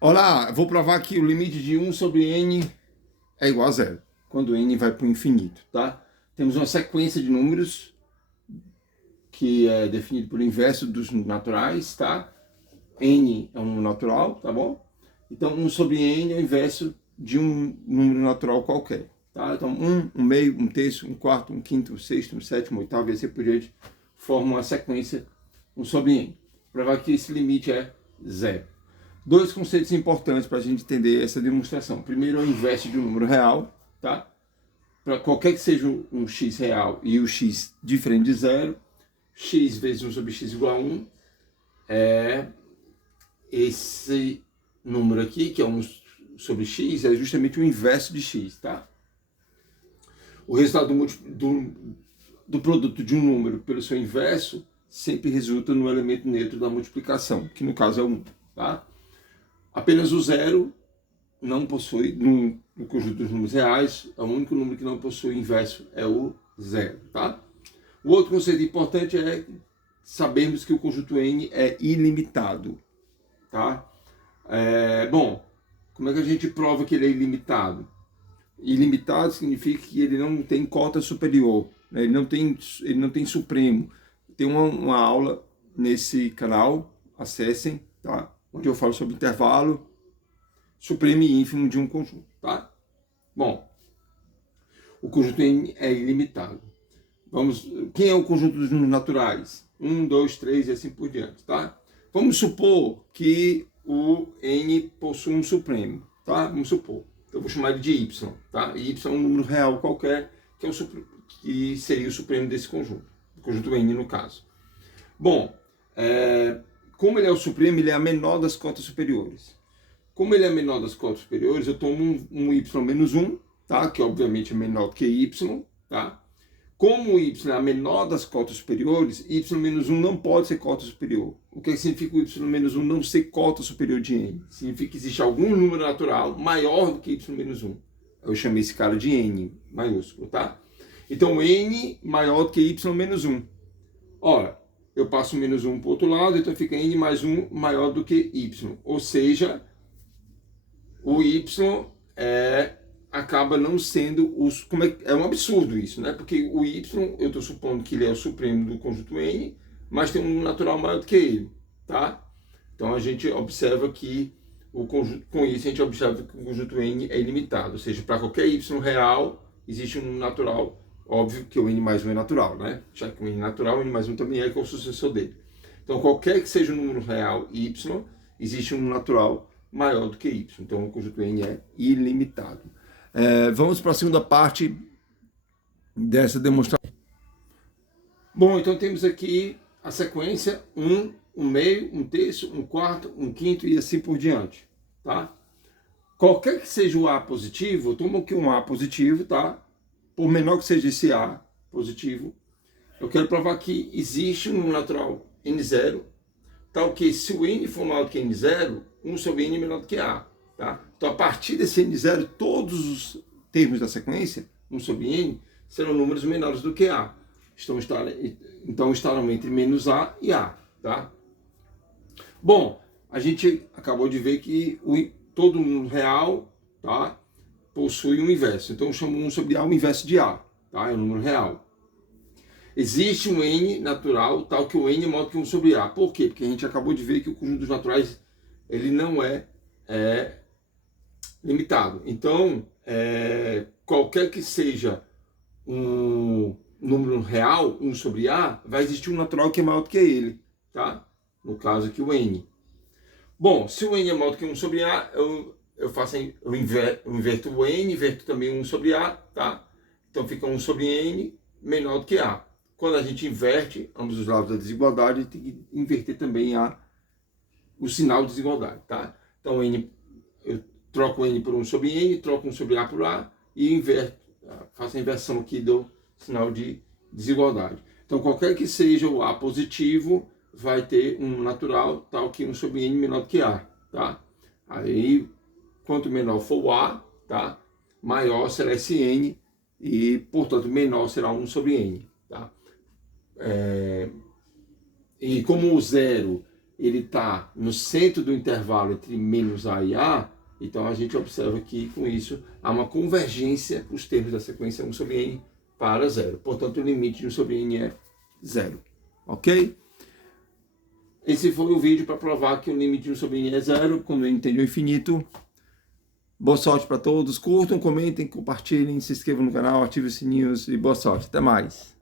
Olá, vou provar que o limite de 1 sobre n é igual a zero, quando n vai para o infinito, tá? Temos uma sequência de números que é definido por inverso dos naturais, tá? N é um número natural, tá bom? Então 1 sobre n é o inverso de um número natural qualquer, tá? Então 1, 1 meio, 1 terço, 1 quarto, 1 quinto, 1 sexto, 1 sétimo, 8º e assim por diante formam uma sequência 1 sobre n. Provar que esse limite é zero. Dois conceitos importantes para a gente entender essa demonstração. Primeiro é o inverso de um número real, tá? Para qualquer que seja um x real e o x diferente de zero, x vezes 1 sobre x igual a 1 é esse número aqui, que é 1 sobre x, é justamente o inverso de x, tá? O resultado do produto de um número pelo seu inverso sempre resulta no elemento neutro da multiplicação, que no caso é 1, tá? Apenas o zero não possui, no conjunto dos números reais, o único número que não possui inverso é o zero, tá? O outro conceito importante é sabermos que o conjunto n é ilimitado, tá? Bom, como é que a gente prova que ele é ilimitado? Ilimitado significa que ele não tem cota superior, né? Ele não tem supremo. Tem uma aula nesse canal, acessem, tá? Onde eu falo sobre intervalo supremo e ínfimo de um conjunto, tá? Bom, o conjunto n é ilimitado. Quem é o conjunto dos números naturais? 1, 2, 3 e assim por diante, tá? Vamos supor que o n possui um supremo, tá? Vamos supor. Eu vou chamar ele de y, tá? Y é um número real qualquer que seria o supremo desse conjunto. O conjunto n, no caso. Bom, como ele é o supremo, ele é a menor das cotas superiores. Como ele é menor das cotas superiores, eu tomo um y menos 1, tá? Que obviamente é menor do que y, tá? Como o y é a menor das cotas superiores, y menos 1 não pode ser cota superior. O que significa o y menos 1 não ser cota superior de n? Significa que existe algum número natural maior do que y menos 1. Eu chamei esse cara de n maiúsculo, tá? Então n maior do que y menos 1. Ora, eu passo o menos 1 para o outro lado, então fica n mais 1 maior do que y. Ou seja, o y acaba não sendo é um absurdo isso, né? Porque o y, eu estou supondo que ele é o supremo do conjunto n, mas tem um número natural maior do que ele, tá? Então a gente observa que com isso a gente observa que o conjunto n é ilimitado, ou seja, para qualquer y real existe um número natural, óbvio que o n mais 1 é natural, né? Já que o n é natural, o n mais 1 também é, que é o sucessor dele. Então qualquer que seja o número real y, existe um número natural maior do que y. Então o conjunto n é ilimitado. Vamos para a segunda parte dessa demonstração. Bom, então temos aqui a sequência 1, 1 meio, 1 terço, 1 quarto, 1 quinto e assim por diante, tá? Qualquer que seja o A positivo, toma aqui um A positivo, tá? Por menor que seja esse A positivo, eu quero provar que existe um número natural n0, tal que se o n for maior do que n0, 1 sobre n é menor do que A. Tá? Então, a partir desse n0, todos os termos da sequência, 1 sobre n, serão números menores do que A. Então, estarão entre menos A e A. Tá? Bom, a gente acabou de ver que todo número real, tá, possui um inverso. Então, eu chamo 1 sobre A o inverso de A. Tá? É um número real. Existe um n natural, tal que o n é maior que 1 sobre A. Por quê? Porque a gente acabou de ver que o conjunto dos naturais ele não é limitado. Então, qualquer que seja um número real, 1 sobre A, vai existir um natural que é maior do que ele, tá? No caso aqui, o n. Bom, se o n é maior do que 1 sobre A, eu inverto o n, inverto também 1 sobre A, tá? Então fica 1 sobre n menor do que A. Quando a gente inverte ambos os lados da desigualdade, a gente tem que inverter também o sinal de desigualdade, tá? Então, eu troco n por 1 sobre n, troco 1 sobre A por A e inverto, faço a inversão aqui do sinal de desigualdade. Então, qualquer que seja o A positivo, vai ter um natural tal que 1 sobre n menor do que A, tá? Aí, quanto menor for o A, tá? Maior será esse n e, portanto, menor será 1 sobre n, tá? E como o zero ele está no centro do intervalo entre menos A e A, então a gente observa que com isso há uma convergência os termos da sequência 1 sobre n para 0. Portanto, o limite de 1 sobre n é 0. Ok? Esse foi o vídeo para provar que o limite de 1 sobre n é 0 quando n tende ao infinito. Boa sorte para todos. Curtam, comentem, compartilhem, se inscrevam no canal, ativem os sininhos e boa sorte. Até mais.